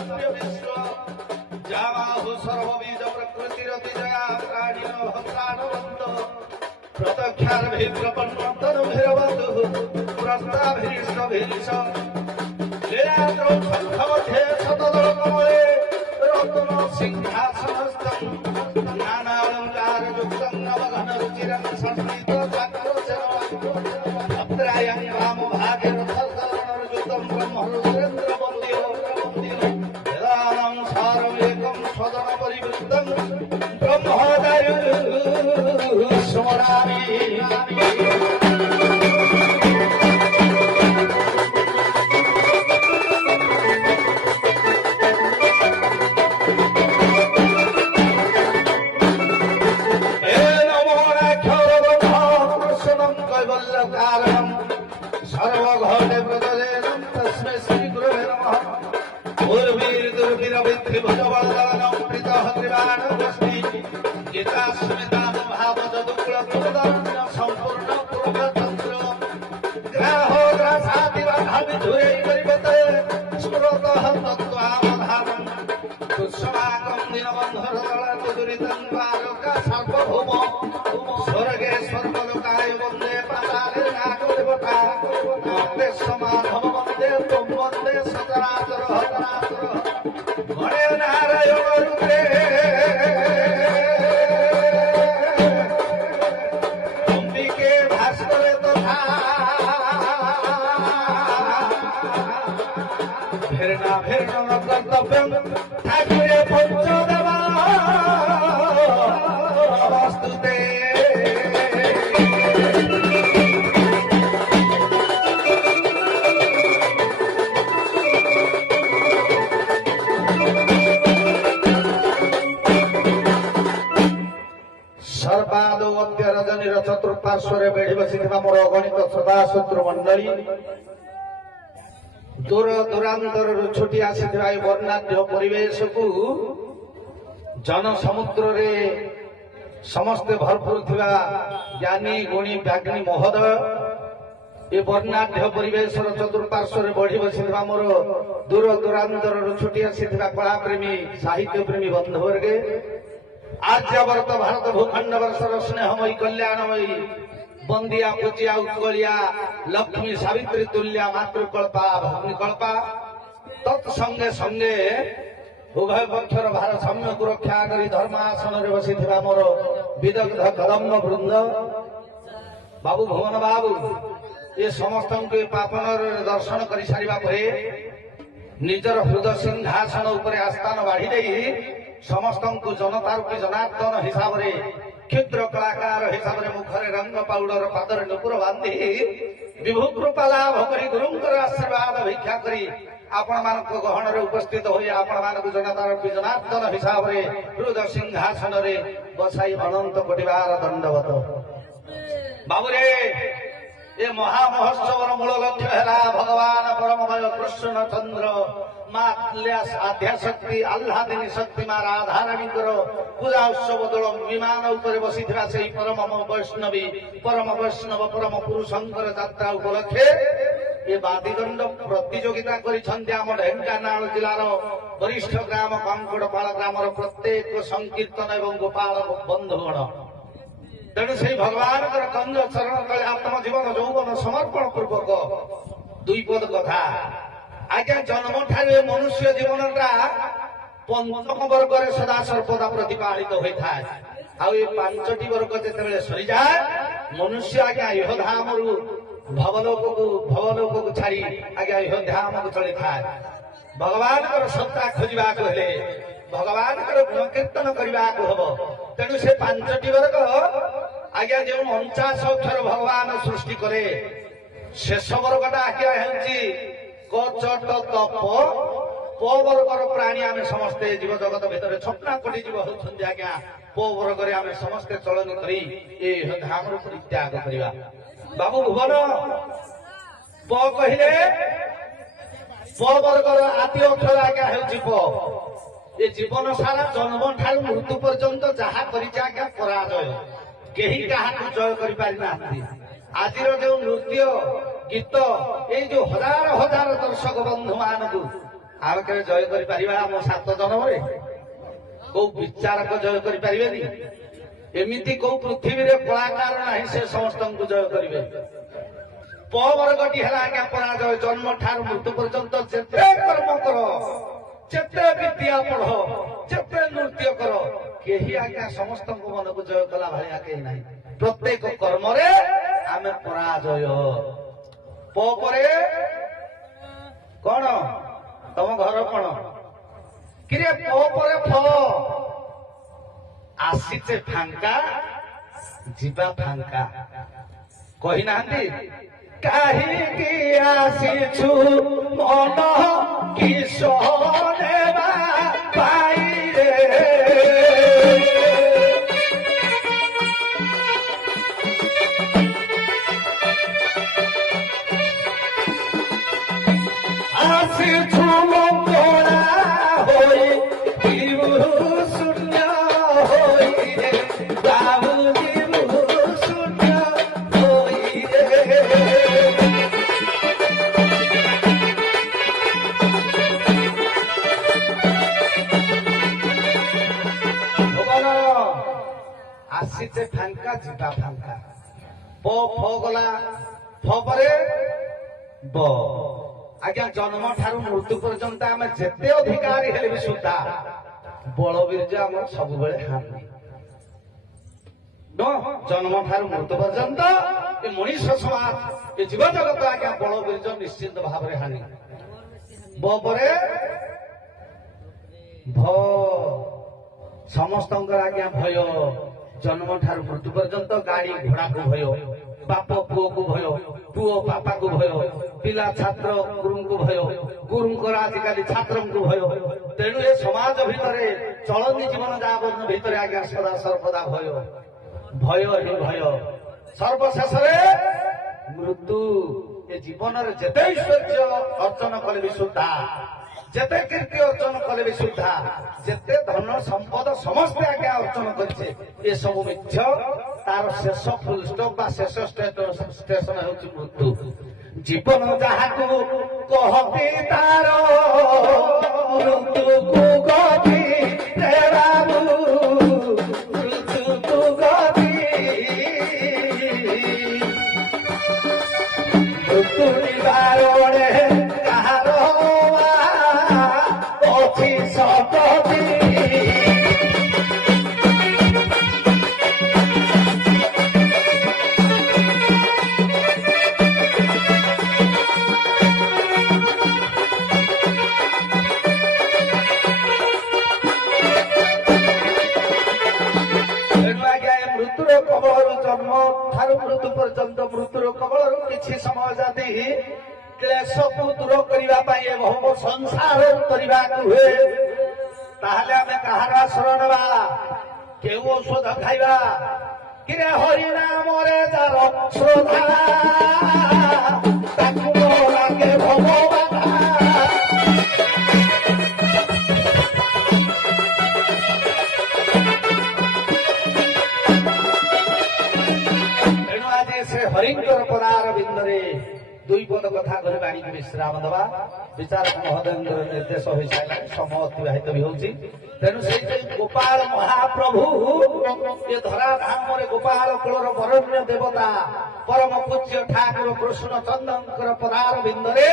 ବ୍ୟାପ୍ୟ ବିଶ୍ୱ ଯାବାହୁ ସର୍ବବୀଜ ପ୍ରକୃତିରତିଜୟା ପ୍ରାଣିନୋ ପ୍ରାଣବନ୍ତ ପ୍ରତ୍ୟକ୍ଷାର୍ଭିପ୍ରପନ୍ନତନୁଭିରବତୁ ପ୍ରସ୍ତାଭିଷ୍ଟଭୀଷ ଲୀଳାଦ୍ରୌ ଶଙ୍ଖମଧ୍ୟେ ଶତଦଳକମଳେ ରତ୍ନ ସିଂହାସନସ୍ଥଂ नानालंकारयुक्तं नवघनरुचिरं संस्कृत अत्रायं वामभागीरथर्षणर्युतं ब्रह्मरुद्रेन्द्रवन्द्यो वेदानां सारमेकं स्वदनपरिवृत्तं ब्रह्मोदयं स्मरामि सर्वघटे प्रदलेनं तस्मै श्रीगुरवे नमः पूर्वीर्दुर्भिरविद्धिभुजबलदलनं प्रीतः त्रिबाणवस्ति गीतास्मितानुभावजदुकुलपुरदनं सम्पूर्ण पूर्वतन्त्र ग्राहो ग्रासादिवाधाविधुरैकरिवते स्मृतः तत्त्वावधानं दुःसमाकं दीनबन्धुरदलतुदुरितं द्वारका सार्वभौम स्वर्गे स्वर्गलोकाय वन्दे पाताले नागदेवता समाधव वन्दे त्वं वन्दे सचराचर हतराचर गणे नारायण रूपे अम्बिके भास्करे तथा भेरणा भेरण कर्तव्यं ठाकुरे पञ्चदेवा नमस्तुते रजनीर चतुर्पार्श्वे बेढ़ी बसिथिबा मोर अगणित श्रद्धाशत्रु मंडली दूर दूरांतरु छुटी आसिथिबा ए वर्णाढ्य परिवेश को जनसमुद्र रे समस्ते भरपूर थिबा ज्ञानी गुणी व्याग्नी महोदय ए वर्णाढ्य परिवेश चतुर्पार्श्वे बढ़ी बसिथिबा मोर दूर दूरांतरु छुटी आसिथिबा कला प्रेमी साहित्य प्रेमी बंधुवर्गे आर्यवर्त भारत भूखंड वर्षर स्नेहमयी कल्याणमयी बंदिया पूजिया उत्कलिया लक्ष्मी सावित्री तुल्या मातृकल्पा भग्निकल्पा तत्संगे संगे उभय पक्षर भारसाम्य को रक्षा करी धर्मासन बसी मोर विदग्ध कदम्ब वृंद बाबू भुवन बाबू ये समस्त पापन दर्शन कर सारा निजर हृदय सिंहासन उपर आस्थान बाढ़ी दे समस्त को जनता रूपी जनार्दन हिसाब से क्षुद्र कलाकार हिसाब से मुखरे रंग पाउडर पादर नुपुर बांधि विभु कृपा लाभ कर गुरुंकर आशीर्वाद भिक्षा करी आपण मानक गहन उपस्थित हो आपण मानक जनता रूपी जनार्दन हिसाब से हृदय सिंहासन रे बसाई अनंत कोटिबार दंडवत बाबुरे ये महामहोत्सव मूल लक्ष्य है भगवान परममय कृष्ण चंद्र आद्याशक्ति आह्लादिनी शक्ति माँ राधाराणीकर पूजा उत्सव दल विमान उपर बसी परम वैष्णवी परम वैष्णव परम पुरुषंकर यात्रा उपलक्षे ये बादीदंड प्रतियोगिता करम ढेंकानाल जिलार वरिष्ठ ग्राम कंकड़पाड़ ग्रामर प्रत्येक संकीर्तन एवं गोपाल बंधुगण तेणु से भगवान कंज चरण तले आत्मजीवन यौवन समर्पण पूर्वक दुई पद कथा आज्ञा जन्म ठारे मनुष्य जीवन पंचम वर्ग सदा सर्वदा प्रतिपालित होता है पांचटी वर्ग जिते सरी जाए मनुष्य आज्ञा यह धाम रु भवलोक को छाड़ी आज्ञा यह धाम को चली था भगवान सत्ता खोजा हेले भगवान गुणकीर्तन करने को हम तेणु से पांचटी वर्ग आज्ञा जो 49 अक्षर भगवान सृष्टि करे शेष वर्गटा आज्ञा है कचट तप प वर्गर प्राणी आम समस्ते जीव जगत भितर छपना कोटी जीव होती आज्ञा प वर्ग आम समस्ते चलन कर धाम परित्याग करवा बाबू भुवन प कहले प वर्गर आदि अक्षर आज्ञा है प ये जीवन सारा जन्म ठार मृत्यु पर्यंत जहा आज्ञा पराजय कहीं क्या जय कर आज जो नृत्य गीत ये जो हजार हजार दर्शक बंधु मान ଆମେ କେବେ ଜୟ କରିପାରିବା ଆମ 7 ଜନ୍ମରେ? କୋଉ ବିଚାରକ ଜୟ କରିପାରିବେନି? ଏମିତି କୋଉ ପୃଥିବୀରେ କଳାକାର ନାହିଁ ସେ ସମସ୍ତଙ୍କୁ ଜୟ କରିବେ। ପ ବର୍ଗଟି ହେଲା ଆଜ୍ଞା ପରାଜୟ। ଜନ୍ମ ଠାରୁ ମୃତ୍ୟୁ ପର୍ଯ୍ୟନ୍ତ ଯେତେ କର୍ମ କର, ଯେତେ ବିଦ୍ୟା ପଢ, ଯେତେ ନୃତ୍ୟ କର, କେହି ଆଜ୍ଞା ସମସ୍ତଙ୍କ ମନକୁ ଜୟ କଲା ଭଳିଆ କେହି ନାହିଁ। ପ୍ରତ୍ୟେକ କର୍ମରେ ଆମେ ପରାଜୟ। ପ ପରେ କଣ? ତମ ଘର କଣ? କିରେ ପ ପରେ ଫ। ଆସିଛେ ଫାଙ୍କା ଯିବା ଫାଙ୍କା। କହିନାହାନ୍ତି କାହିଁକି ଆସିଛୁ ମନ କିସ ଦେବା ପାଇଁ ରେ। ଆସିଛୁ ମଙ୍ଗଳା ହୋଇ ଯିବୁ ଶୂନ୍ୟ ହୋଇ ରେ। ବାବୁ ଯିବୁ ଶୂନ୍ୟ ହୋଇ ରେ। ଆସିଛେ ଫାଙ୍କା ଯିବା ଫାଙ୍କା। ପ ଫ ଗଲା। ଫ ପରେ ବ। ଆଜ୍ଞା ଜନ୍ମ ଠାରୁ ମୃତ୍ୟୁ ପର୍ଯ୍ୟନ୍ତ ଆମେ ଯେତେ ଅଧିକାରୀ ହେଲେ ବି ସୁଦ୍ଧା ବଳବୀର୍ଯ୍ୟ ଆମର ସବୁବେଳେ ହାନି। ଜନ୍ମ ଠାରୁ ମୃତ୍ୟୁ ପର୍ଯ୍ୟନ୍ତ ଏ ମଣିଷ ସମାଜ ଏ ଜୀବ ଜଗତ ଆଜ୍ଞା ବଳବୀର୍ଯ୍ୟ ନିଶ୍ଚିତ ଭାବରେ ହାନି। ବ ପରେ ଭ। ସମସ୍ତଙ୍କର ଆଜ୍ଞା ଭୟ। ଜନ୍ମ ଠାରୁ ମୃତ୍ୟୁ ପର୍ଯ୍ୟନ୍ତ ଗାଡି ଘୋଡାକୁ ଭୟ, ବାପ ପୁଅକୁ ଭୟ, ପୁଅ ବାପାକୁ ଭୟ, ପିଲା ଛାତ୍ର ଗୁରୁଙ୍କୁ ଭୟ, ଗୁରୁଙ୍କର ଆଜିକାଲି ଛାତ୍ରଙ୍କୁ ଭୟ। ତେଣୁ ଏ ସମାଜ ଭିତରେ ଚଳନ୍ତି ଜୀବନ ଯାପନ ଭିତରେ ଆଜ୍ଞା ସଦା ସର୍ବଦା ଭୟ, ଭୟ ହିଁ ଭୟ। ସର୍ବଶେଷରେ ମୃତ୍ୟୁ। ଏ ଜୀବନରେ ଯେତେ ଐଶ୍ୱର୍ଯ୍ୟ ଅର୍ଜନ କଲେ ବି ସୁଦ୍ଧା, ଯେତେ କୀର୍ତ୍ତି ଅର୍ଜନ କଲେ ବି ସୁଦ୍ଧା, ଯେତେ ଧନ ସମ୍ପଦ ସମସ୍ତେ ଆଜ୍ଞା ଅର୍ଜନ କରିଛେ, ଏସବୁ ମିଥ୍ୟ। ତାର ଶେଷ ଫୁଲ ଷ୍ଟପ୍ ବା ଶେଷ ଷ୍ଟେସନ ହେଉଛି ମୃତ୍ୟୁ। ଜୀବନ ଯାହାକୁ କହନ୍ତି ତାର ମୃତ୍ୟୁକୁ ଗତି ରେ ବାବୁ, ମୃତ୍ୟୁକୁ ଗତି। ମୃତ୍ୟୁ ନିବାରଣେ କାହାର ଅଛି ସତତି। ମୃତ୍ୟୁର କବଳରୁ ଜନ୍ମ ଠାରୁ ମୃତ୍ୟୁ ପର୍ଯ୍ୟନ୍ତ ମୃତ୍ୟୁର କବଳରୁ କିଛି ସମୟ ଯଦି କ୍ଲେଶକୁ ଦୂର କରିବା ପାଇଁ ଏବଂ ସଂସାର କରିବାକୁ ହୁଏ, ତାହେଲେ ଆମେ କାହାର ଆଶ୍ରୟ ନେବା? କେଉଁ ଔଷଧ ଖାଇବା? କିରେ ହରିନାମରେ ଯାର ଶ୍ରଦ୍ଧା, ତାକୁ ଲାଗେ ଭଗବାନ। ତେଣୁ ଆଜି ସେ ହରିଙ୍କର ପଦାର ବିନ୍ଦରେ ଦୁଇ ପଦ କଥା କହି ବାଣୀକୁ ବିଶ୍ରାମ ଦେବା। ବିଚାରକ ମହୋଦୟଙ୍କର ନିର୍ଦ୍ଦେଶ ହୋଇସାରିଲାଣି, ସମୟ ଅତିବାହିତ ବି ହଉଛି। ତେଣୁ ସେଇ ଯେ ଗୋପାଳ ମହାପ୍ରଭୁ ଏ ଧରାଧାମରେ ଗୋପାଳ କୁଳର ବରଣ୍ୟ ଦେବତା ପରମ ପୂଜ୍ୟ ଠାକୁର କୃଷ୍ଣ ଚନ୍ଦ୍ରଙ୍କର ପଦାର ବିନ୍ଦରେ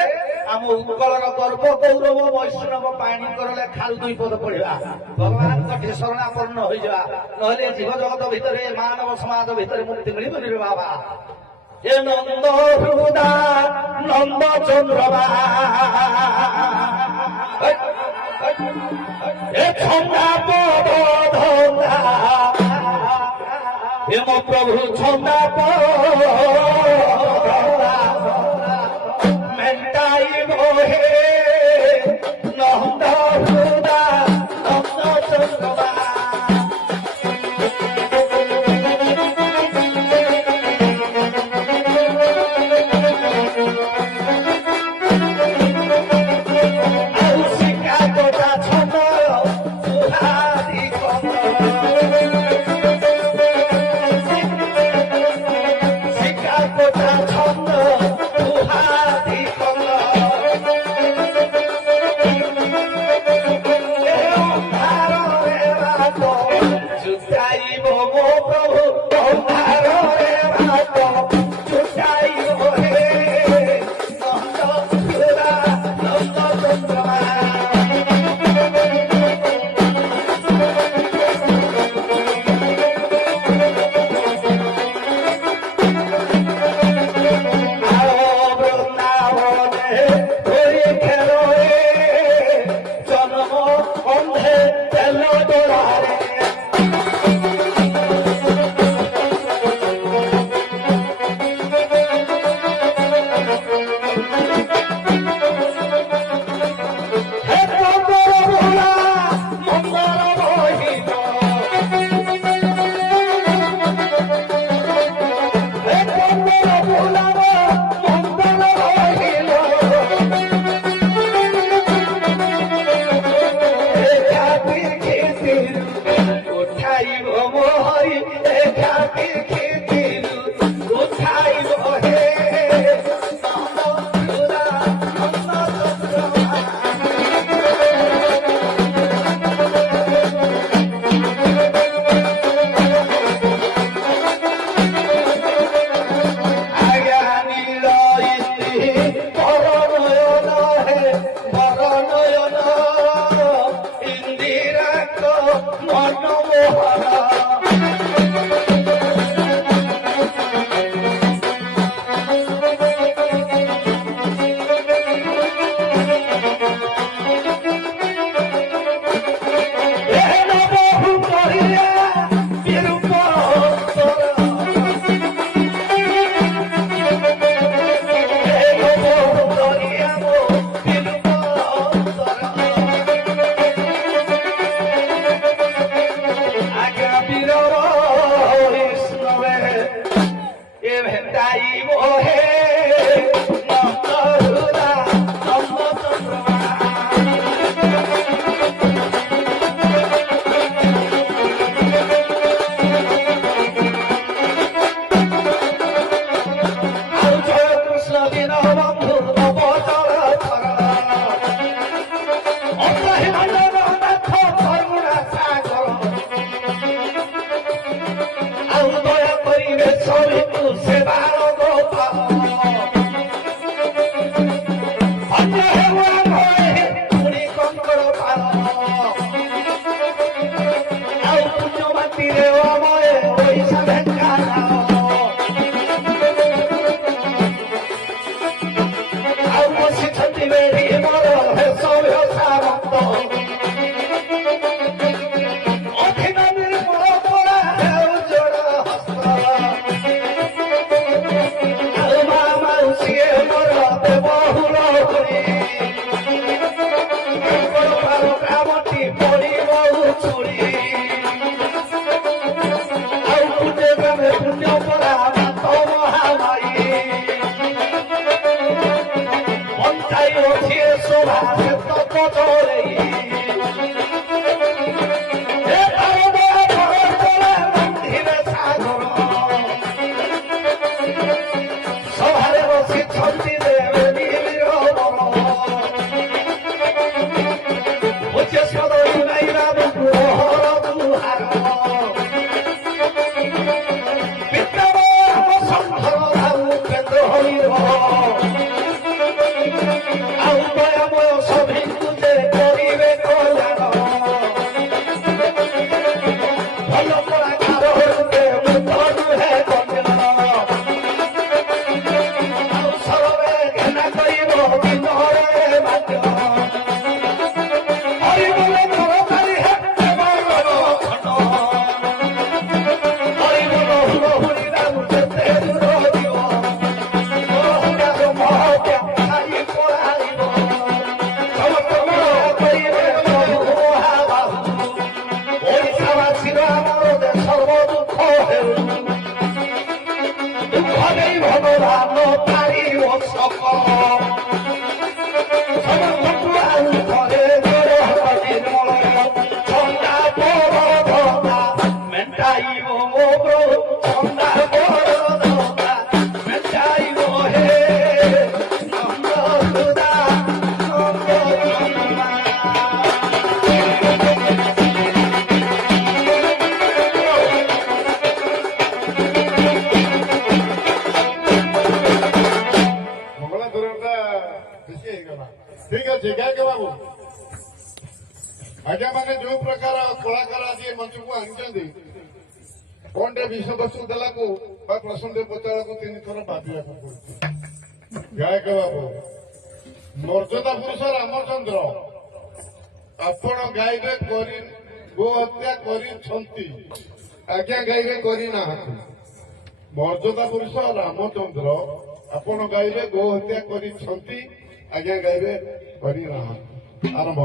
ଆମ ଉତ୍କଳର ଗର୍ବ ଗୌରବ ବୈଷ୍ଣବ ପାଣିଙ୍କର ଲେଖାରୁ ଦୁଇ ପଦ ପଢିବା, ଭଗବାନଙ୍କ ଠି ଶରଣାପନ୍ନ ହୋଇଯିବା। ନହେଲେ ଜୀବ ଜଗତ ଭିତରେ ମାନବ ସମାଜ ଭିତରେ ମୁକ୍ତି ମିଳିବନି ରେ ବାବା। ଏ ନନ୍ଦ ହୃଦା ନନ୍ଦ ଚନ୍ଦ୍ରମା, ଏ ଛନ୍ଦା ପଦ ଧନ୍ଦା, ଏ ମୋ ପ୍ରଭୁ ଛନ୍ଦା ପଦ ମେଣ୍ଟାଇବ ହେ ନନ୍ଦ ହୃଦା ନନ୍ଦ ଚନ୍ଦ୍ରମା। Chicago ମୋ ପ୍ରଭୁ ଅନ୍ଧାରରେ ଭାତ ଛୁଟାଇବ ହେ ନନ୍ଦ ସୁରା ନନ୍ଦ ଚନ୍ଦ୍ରମା ଅଛି କାହିଁକି ବାବୁ ଆଜ୍ଞା ମାନେ ଯୋଉ ପ୍ରକାର କଳାକାର ଆଜି ଏ ମଞ୍ଚକୁ ଆଣିଛନ୍ତି କଣଟେ ବିଷୟବସ୍ତୁ ଦେଲାକୁ ବା ପ୍ରସଙ୍ଗ ପଚାରକୁ 3 ଥର ଭାବିବାକୁ ପଡୁଛି ଗାୟକ ବାବୁ ମର୍ଯ୍ୟାଦା ପୁରୁଷ ରାମଚନ୍ଦ୍ର ଆପଣ ଗାଇବେ କରି ଗୋ ହତ୍ୟା କରିଛନ୍ତି ଆଜ୍ଞା ଗାଇବେ କରିନାହାନ୍ତି ମର୍ଯ୍ୟାଦା ପୁରୁଷ ରାମଚନ୍ଦ୍ର ଆପଣ ଗାଇବେ ଗୋ ହତ୍ୟା କରିଛନ୍ତି ଆଜ୍ଞା ଗାଇବେ କରିନାହାନ୍ତି ଆରମ୍ଭ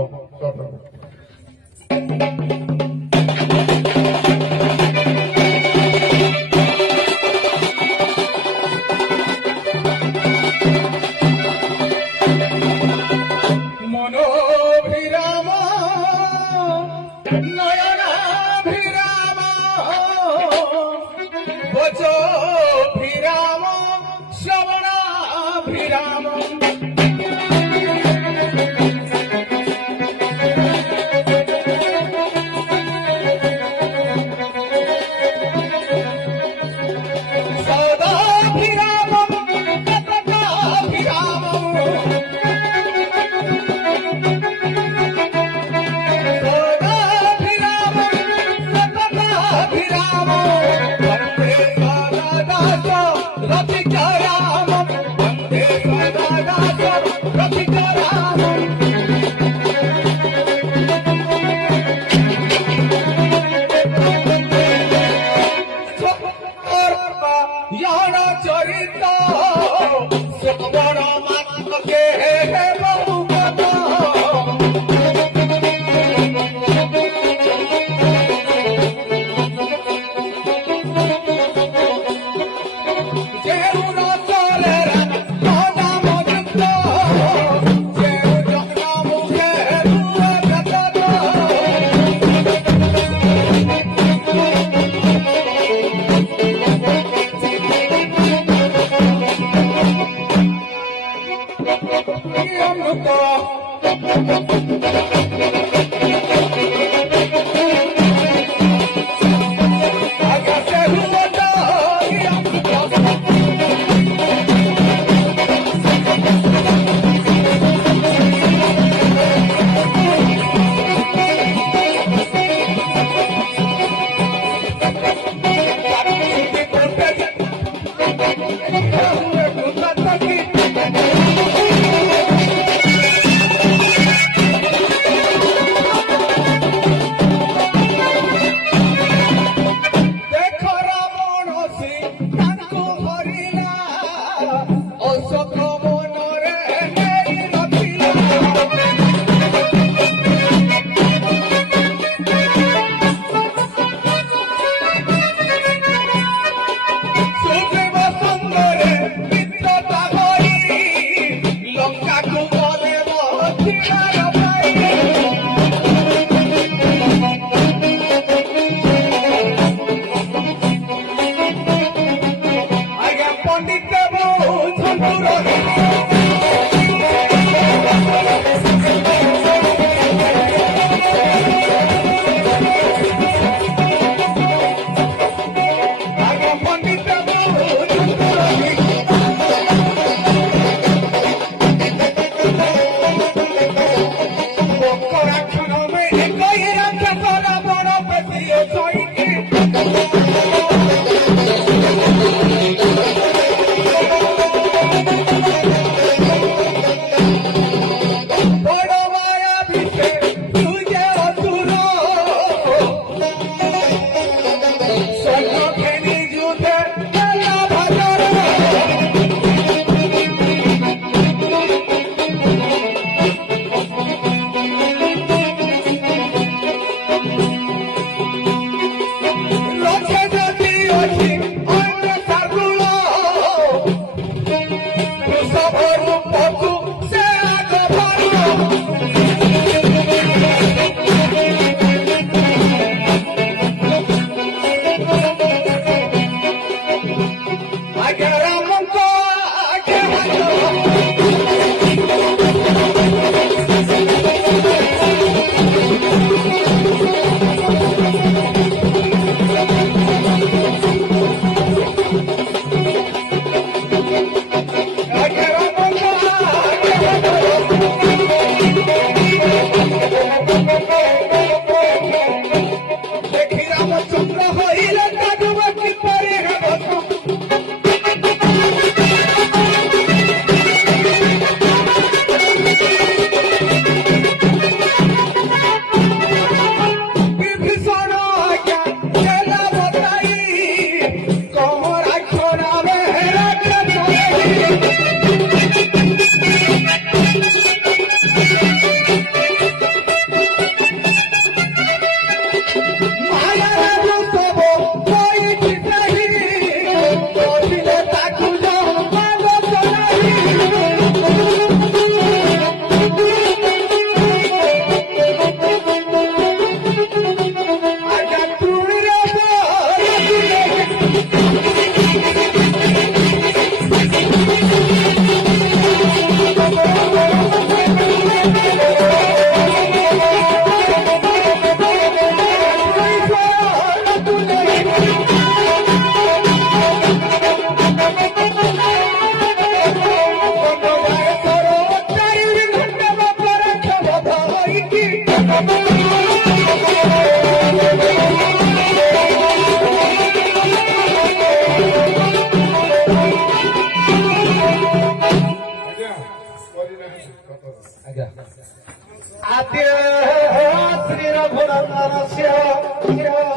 মনোভিরাম নয়নাভিরাম বচোভিরাম শ্রবণাভিরাম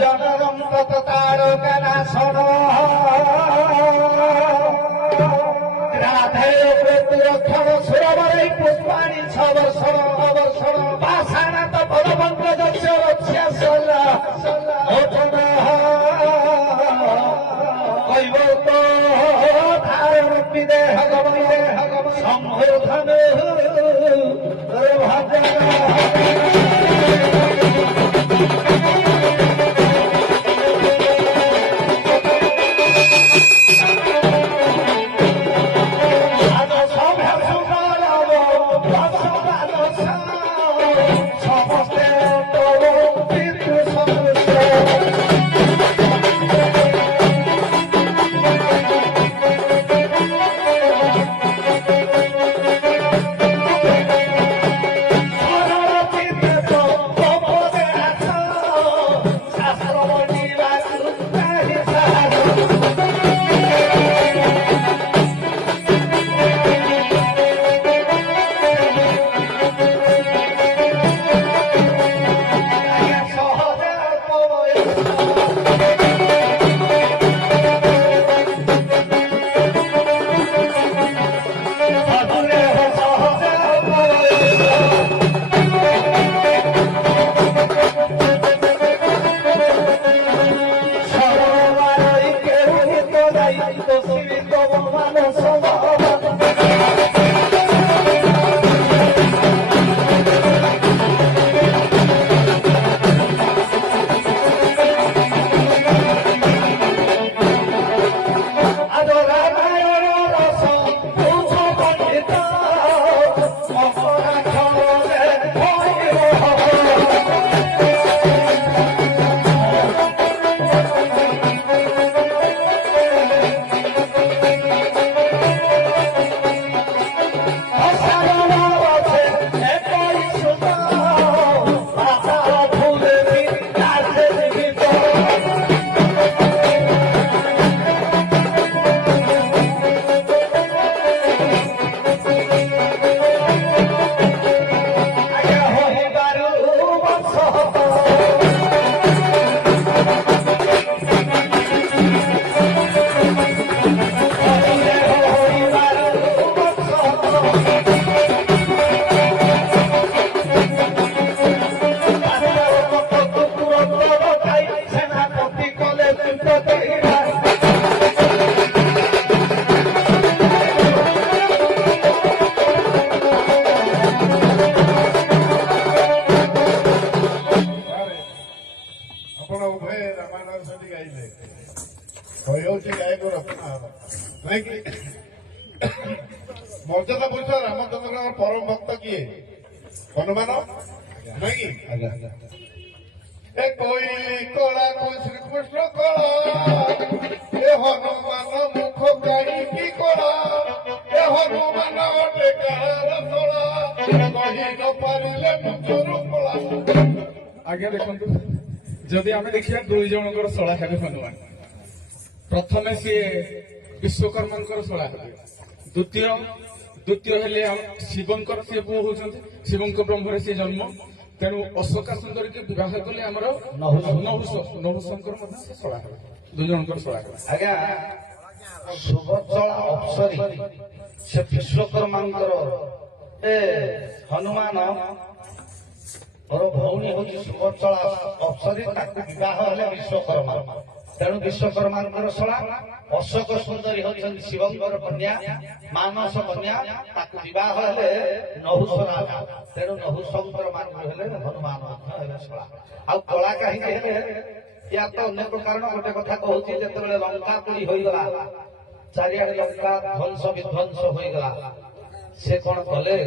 জনরম তত তারকা শোণ রাধে প্রতিরক্ষণ সুরবরৈ পুষ্পাণি ছবর্ষণ অবর্ষণ পাষাণ তো পদপঙ্কজ রক্ষ্যশল কৈবত ধারণ বিদেহ সম্বোধন ভজন ମର୍ଯ୍ୟାଦା ପୁରୁଷ ରାମଚନ୍ଦ୍ରଙ୍କର ପରମ ଭକ୍ତ କିଏ? ହନୁମାନ ନାଇଁ କି? ଏ କୋଇଲି କଳାକୁ ଶ୍ରୀକୃଷ୍ଣ କଳା, ଏ ହନୁମାନ ମୁଖ କାହିଁକି କଳା, ଏ ହନୁମାନ ଟେକାର ତଳା, କହି ନ ପାରିଲେ ମୁଖରୁ କଳା। ଆଜ୍ଞା ଦେଖନ୍ତୁ, ଯଦି ଆମେ ଦେଖିବା ଦୁଇ ଜଣଙ୍କର ଶଳା ହେବେ ହନୁମାନ। ପ୍ରଥମେ ସିଏ ବିଶ୍ୱକର୍ମାଙ୍କର ଶଳା ହେବେ, ଦ୍ୱିତୀୟ ହେଲେ ଶିବଙ୍କର ସିଏ ପୁଅ ହଉଛନ୍ତି, ଶିବଙ୍କ ବ୍ରହ୍ମରେ ସିଏ ଜନ୍ମ। ତେଣୁ ଅଶୋକା ସୁନ୍ଦରୀকে ବିବାହ କଲେ ଆମର ନହୁଷଙ୍କର ମଧ୍ୟ ସେ ଶଳା ହେବେ, ଦୁଇ ଜଣଙ୍କର ଶଳା ହେବେ। ଆଜ୍ଞା ସୁଭଦ୍ରା ଅପ୍ସରୀ ସେ ବିଶ୍ୱକର୍ମାଙ୍କର ହନୁମାନ ଭଉଣୀ ହଉଛି ସୁଭଦ୍ରା ଅପ୍ସରୀ, ତାକୁ ବିବାହ ହେଲେ ବିଶ୍ୱକର୍ମା। ତେଣୁ ବିଶ୍ୱକର୍ମାଙ୍କର ଶଳା। ଅଶୋକ ସୁନ୍ଦରୀ ହେଉଛନ୍ତି ଶିବଙ୍କର କନ୍ୟା, ମାନସ କନ୍ୟା, ତାକୁ ବିବାହ ହେଲେ ନହୁଷ ରାଜା। ତେଣୁ ନହୁଷଙ୍କର ମାନଙ୍କୁ ହେଲେ ହନୁମାନ ମଧ୍ୟ ହେଲେ ଶଳା। ଆଉ କଳା କାହିଁକି ହେଲେ, ୟା ତ ଅନେକ କାରଣ। ଗୋଟେ କଥା କହୁଛି, ଯେତେବେଳେ ଲଙ୍କା ପୋଡ଼ି ହୋଇଗଲା, ଚାରିଆଡେ ଲଙ୍କା ଧ୍ୱଂସ ବିଧ୍ୱଂସ ହୋଇଗଲା, ସେ କଣ କଲେ,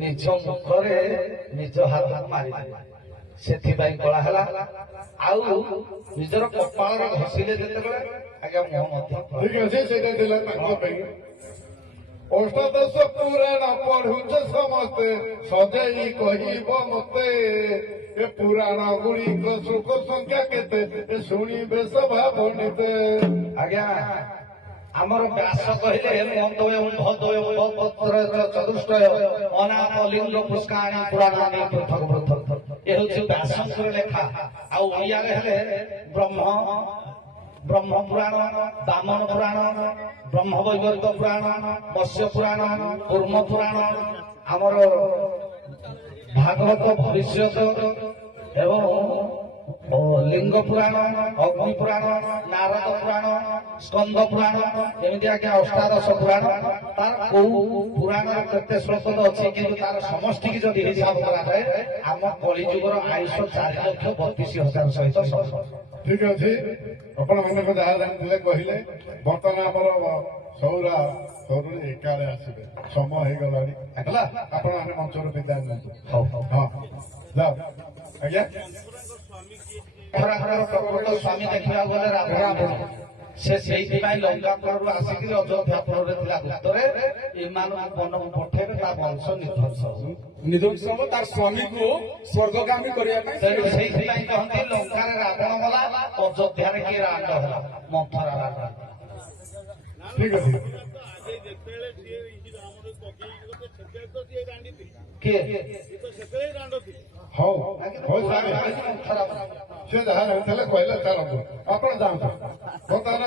ନିଜ ମୁଖରେ ନିଜ ହାତ ମାରିଲେ, ସେଥିପାଇଁ କଳା ହେଲା। ଆଉ ନିଜର କପାଳରେ ଘଷିଲେ ଯେତେବେଳେ, ଆଜ୍ଞା ମୁହଁ ମଧ୍ୟ ଠିକ ଅଛି, ସେଇଟା ଥିଲା ତାଙ୍କ ପାଇଁ। ଅଷ୍ଟାଦଶ ପୁରାଣ ପଢୁଛ ସମସ୍ତେ, ସଜେଇ କହିବ ମତେ, ଏ ପୁରାଣ ଗୁଡ଼ିକ ସୁଖ ସଂଖ୍ୟା କେତେ, ଏ ଶୁଣିବେ ସଭା ପଣ୍ଡିତେ। ଆଜ୍ଞା ଆମର ବ୍ୟାସ କହିଲେ, ମନ୍ଦୋୟ ଭଦୋୟ ପତ୍ର ଚତୁଷ୍ଟୟ ଅନାମ ଲିଙ୍ଗ ପୁଷ୍କାଣୀ ପୁରାଣାନି ପୃଥକ ପୃଥକ। ଏ ହେଉଛି ବ୍ୟାସଙ୍କର ଲେଖା। ଆଉ ଓଡ଼ିଆରେ ହେଲେ ବ୍ରହ୍ମ ପୁରାଣ, ବାମନ ପୁରାଣ, ବ୍ରହ୍ମବୈବର୍ତ ପୁରାଣ, ମତ୍ସ୍ୟ ପୁରାଣ, କୁର୍ମ ପୁରାଣ, ଆମର ଭାଗବତ ଭବିଷ୍ୟତ ଏବଂ ଲିଙ୍ଗ ପୁରାଣ, ଅଗ୍ନି ପୁରାଣ, ନାରଦ ପୁରାଣ, ସ୍କନ୍ଦ ପୁରାଣ, ଏମିତି ଆଜ୍ଞା ଅଷ୍ଟାଦଶ ପୁରାଣ। ତାର କୋଉ ପୁରାଣର କେତେ ଶ୍ଲୋକ ଅଛି, କିନ୍ତୁ ତାର ସମଷ୍ଟିକି ଯଦି ହିସାବ କରାଯାଏ ଆମ କଳିଯୁଗର ଆୟୁଷ 4,32,000 ସହିତ ସମାନ। ଠିକ ଅଛି, ଆପଣ ମାନଙ୍କ ଯାହା ଜାଣିଥିଲେ କହିଲେ। ବର୍ତ୍ତମାନ ଆମର ସୌର ଏକାଳେ ଆସିବେ, ସମୟ ହେଇଗଲାଣି ହେଲା। ଆପଣ ମାନେ ମଞ୍ଚରୁ ବିଦାୟ ନିଅନ୍ତୁ। ହଉ ହଁ ଯାଅ ଆଜ୍ଞା। ଖରାଙ୍କର ପ୍ରକୃତ ସ୍ୱାମୀ ଦେଖିବାକୁ ଗଲେ ରାବଣ। ସେ ସେଇଥିପାଇଁ ଲଙ୍କାପୁରରୁ ଆସିକି ଅଯୋଧ୍ୟାପୁରରେ ଥିଲା ଗୁପ୍ତରେ ଏମାନଙ୍କୁ ବନକୁ ପଠେଇବେ, ତା ବଂଶ ନିର୍ଦ୍ଧ୍ୱଂସ ହବ। ନିଧଂସ ହବ, ତାର ସ୍ୱାମୀକୁ ସ୍ୱର୍ଗଗାମୀ କରିବା ପାଇଁ ତେଣୁ ସେଇଥିପାଇଁ କହନ୍ତି ଲଙ୍କାରେ ରାବଣ ଗଲା, ଅଯୋଧ୍ୟାରେ କିଏ ରାଣ୍ଡ ହେଲା, ମନ୍ଥରା ରାଣ୍ଡ। ଠିକ ଅଛି। କିଏ ହଉ ହଉ ସାର୍, ମନ୍ଥରା ସେ ଯାହା ଜାଣିଥିଲେ କହିଲେ ଚାଲନ୍ତୁ, ଆପଣ ଯାଆନ୍ତୁ ବର୍ତ୍ତମାନ।